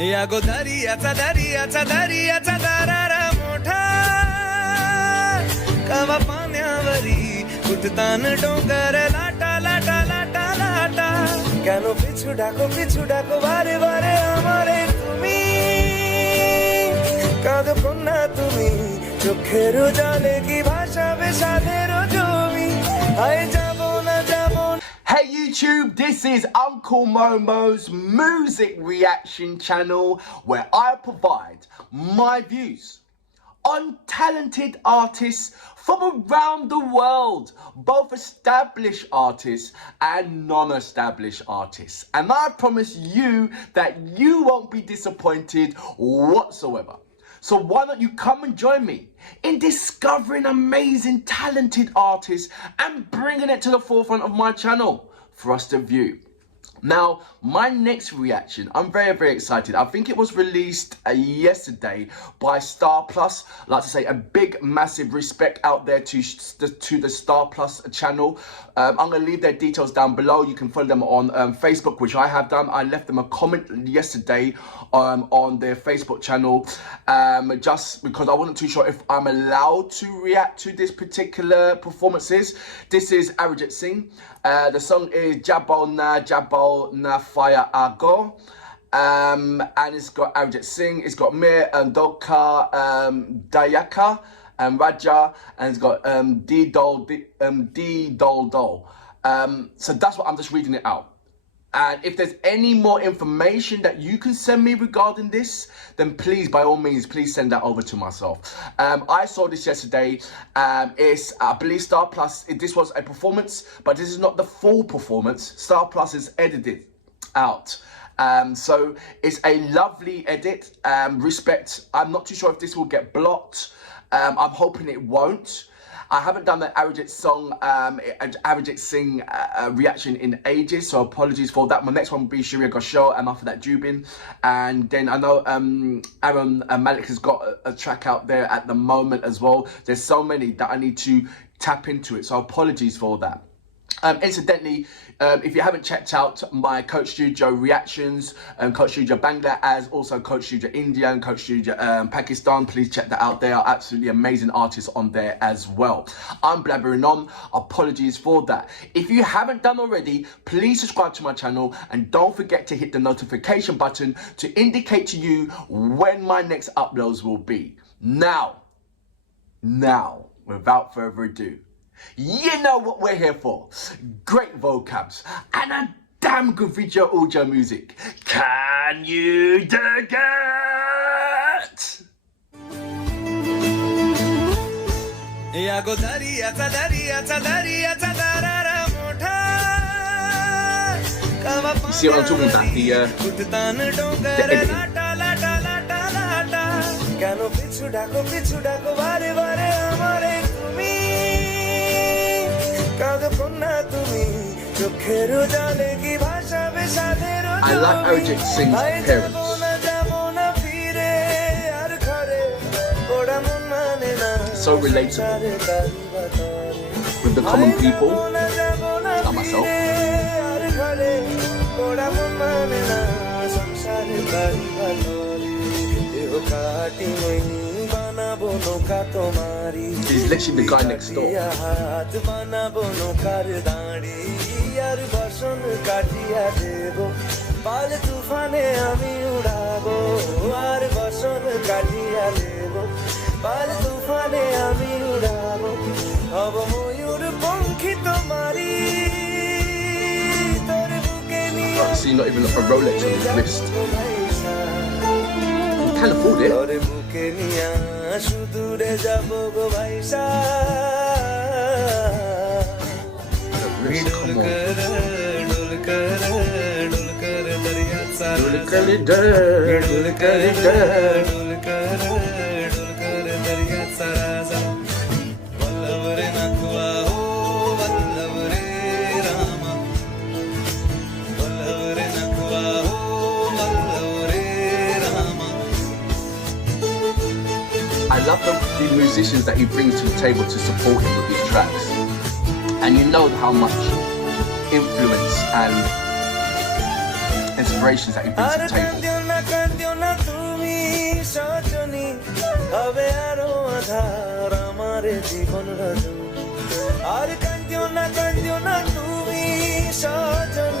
या गो दर्याचा दर्याचा दर्याचा दरारा मोठा कवा पाण्यावरी कुठतान डोंगर लाटा लाटा लाटा लाटा কেন পিছু ডাকো বারে বারে আমারে তুমি কাঁদো কন্যা তুমি চোখের জলে কি ভাসাবে সাধের জমি আয় যাবো না যাবো। Hey YouTube, this is Uncle Momo's music reaction channel where I provide my views on talented artists from around the world, both established artists and non-established artists. And I promise you that you won't be disappointed whatsoever. So why don't you come and join me in discovering amazing talented artists and bringing it to the forefront of my channel for us to view. Now, my next reaction, I'm very, very excited. I think it was released yesterday by Star Plus. I'd like to say a big, massive respect out there to the Star Plus channel. I'm going to leave their details down below. You can follow them on Facebook, which I have done. I left them a comment yesterday on their Facebook channel just because I wasn't too sure if I'm allowed to react to this particular performances. This is Arijit Singh. The song is Jabo na Fire Ago. And it's got Arijit Singh, it's got Mir and Dolkar Daryacha and Raja, and it's got Dol Dol. So that's what I'm just reading it out. And if there's any more information that you can send me regarding this, then please, by all means, please send that over to myself. I saw this yesterday. It's, I believe, Star Plus. This was a performance, but this is not the full performance. Star Plus is edited out. So it's a lovely edit. Respect. I'm not too sure if this will get blocked. I'm hoping it won't. I haven't done the Arijit Singh reaction in ages, so apologies for that. My next one will be Sharia Gosho, and after that Jubin. And then I know Aaron Malik has got a track out there at the moment as well. There's so many that I need to tap into it, so apologies for that. Incidentally, if you haven't checked out my Coach Studio reactions, Coach Studio Bangla, as also Coach Studio India and Coach Studio Pakistan, please check that out. They are absolutely amazing artists on there as well. I'm blabbering on. Apologies for that. If you haven't done already, please subscribe to my channel and don't forget to hit the notification button to indicate to you when my next uploads will be. Now, without further ado, you know what we're here for. Great vocabs and a damn good video audio music. Can you dig it? या गो दर्याचा दर्याचा दर्याचा दरारा मोठा कवा You see what I'm talking about? कुठतान डोंगर लाटा लाटा लाटा लाटा কেন পিছু ডাকো বারে বারে আমারে তুমি কাঁদো কন্যা তুমি চোখের জলে কি ভাসাবে সাধের I like Arijit Singh's parents. So relatable with the common people, not myself. He's literally the guy next door. পাল তুফানে আমি উড়াবো আর বসন কাটিয়া দেব পাল তুফানে আমি উড়াবো হব ময়ূর পঙ্খী তোমারি তোর বুকে নিয়ে See, not even a Rolex on his wrist. You can't afford it. তোর বুকে নিয়ে সুদূরে যাব গো ভাইসা Dolkar Daryacha Raja. Vallavare nakwa ho vallavare Rama vallavare nakwa ho vallavare Rama. I love the musicians that he brings to the table to support him with his tracks. And you know how much influence and inspirations that he brings to the table.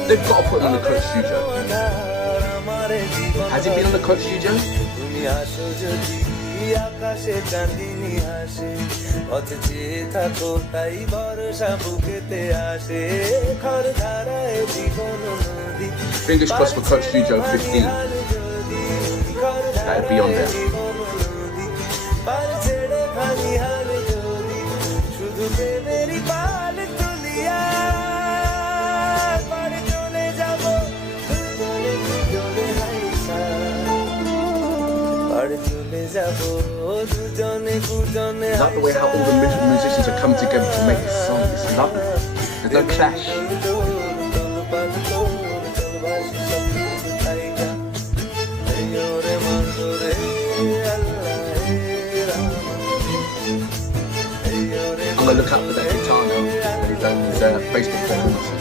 They've got to put him in the Coach studio. Has he been in the Coach studio? আকাশে চাঁদিনী হাসে পথে চেয়ে থাকো তাই বর্ষা বুকেতে আসে খর ধারায় জীবন নদী Fingers crossed for Coach Studio 15. That'd be on there. পার ছেড়ে খালি হাল যদি শুধু প্রেমেরই পাল তুলিয়া পার চলে যাব দুজনে দুজনে হাইসা পার চলে যাব দুজনে দুজনে I like the way how all the musicians are coming together to make this song. It's lovely. There's no clash. I'm gonna look out for that guitar now when he's done his Facebook performances.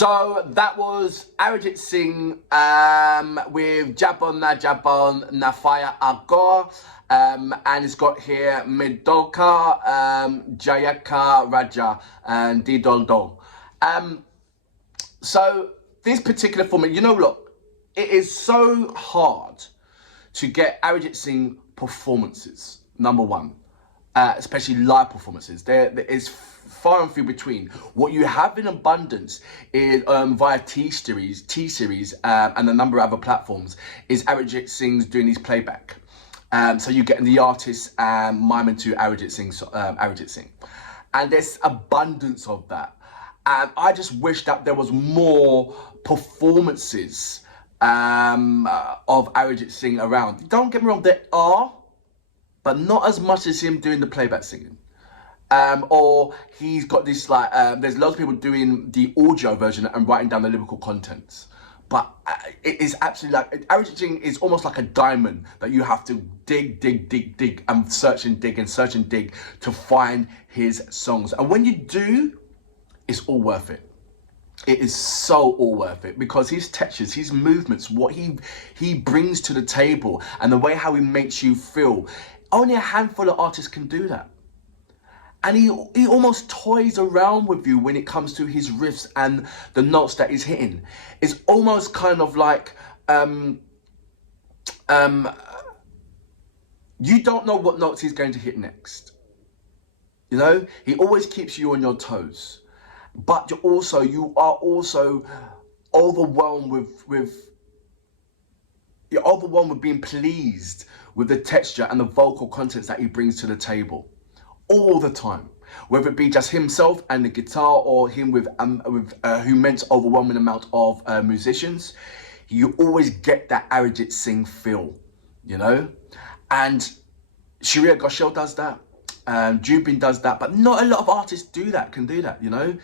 So that was Arijit Singh with Jabo Na Fire Ghore, and it's got here Dolkar Daryacha and Dol Dol. So this particular format, you know, look, it is so hard to get Arijit Singh performances, number one, especially live performances. There is far and few between. What you have in abundance is via T-Series and a number of other platforms is Arijit Singh's doing his playback. So you get the artist miming to Arijit Singh. And there's abundance of that. And I just wish that there was more performances of Arijit Singh around. Don't get me wrong, there are, but not as much as him doing the playback singing. Or he's got this like, there's lots of people doing the audio version and writing down the lyrical contents. But it is absolutely like, Arijit Singh is almost like a diamond that you have to dig and search and dig to find his songs. And when you do, it's all worth it. It is so all worth it because his textures, his movements, what he brings to the table and the way how he makes you feel. Only a handful of artists can do that. And he almost toys around with you when it comes to his riffs and the notes that he's hitting. It's almost kind of like, you don't know what notes he's going to hit next. You know, he always keeps you on your toes. But you are also overwhelmed with being pleased with the texture and the vocal contents that he brings to the table all the time, whether it be just himself and the guitar or him with who meant overwhelming amount of musicians. You always get that Arijit Singh feel, you know, and Shreya Ghoshal does that. Jubin does that, but not a lot of artists can do that, you know.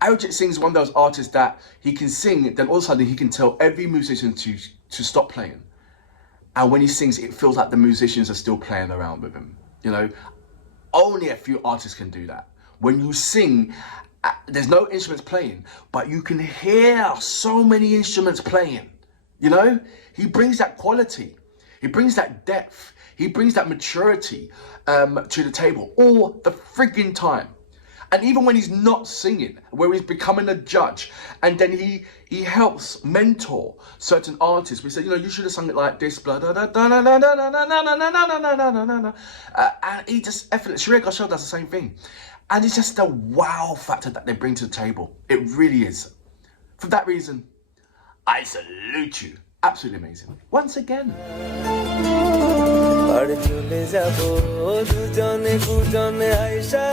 Arijit Singh is one of those artists that he can sing, then all of a sudden he can tell every musician to stop playing. And when he sings, it feels like the musicians are still playing around with him, you know. Only a few artists can do that. When you sing, there's no instruments playing, but you can hear so many instruments playing, you know. He brings that quality. He brings that depth. He brings that maturity to the table all the frigging time. And even when he's not singing, where he's becoming a judge, and then he helps mentor certain artists. We say, you know, you should have sung it like this, blah, da, da, da, da, da, da, da, da, da, da, da, da. And he just effortless. Shreya Ghoshal does the same thing. And it's just the wow factor that they bring to the table. It really is. For that reason, I salute you. Absolutely amazing. Once again. আর চলে যাব দুজনে দুজনে আইসা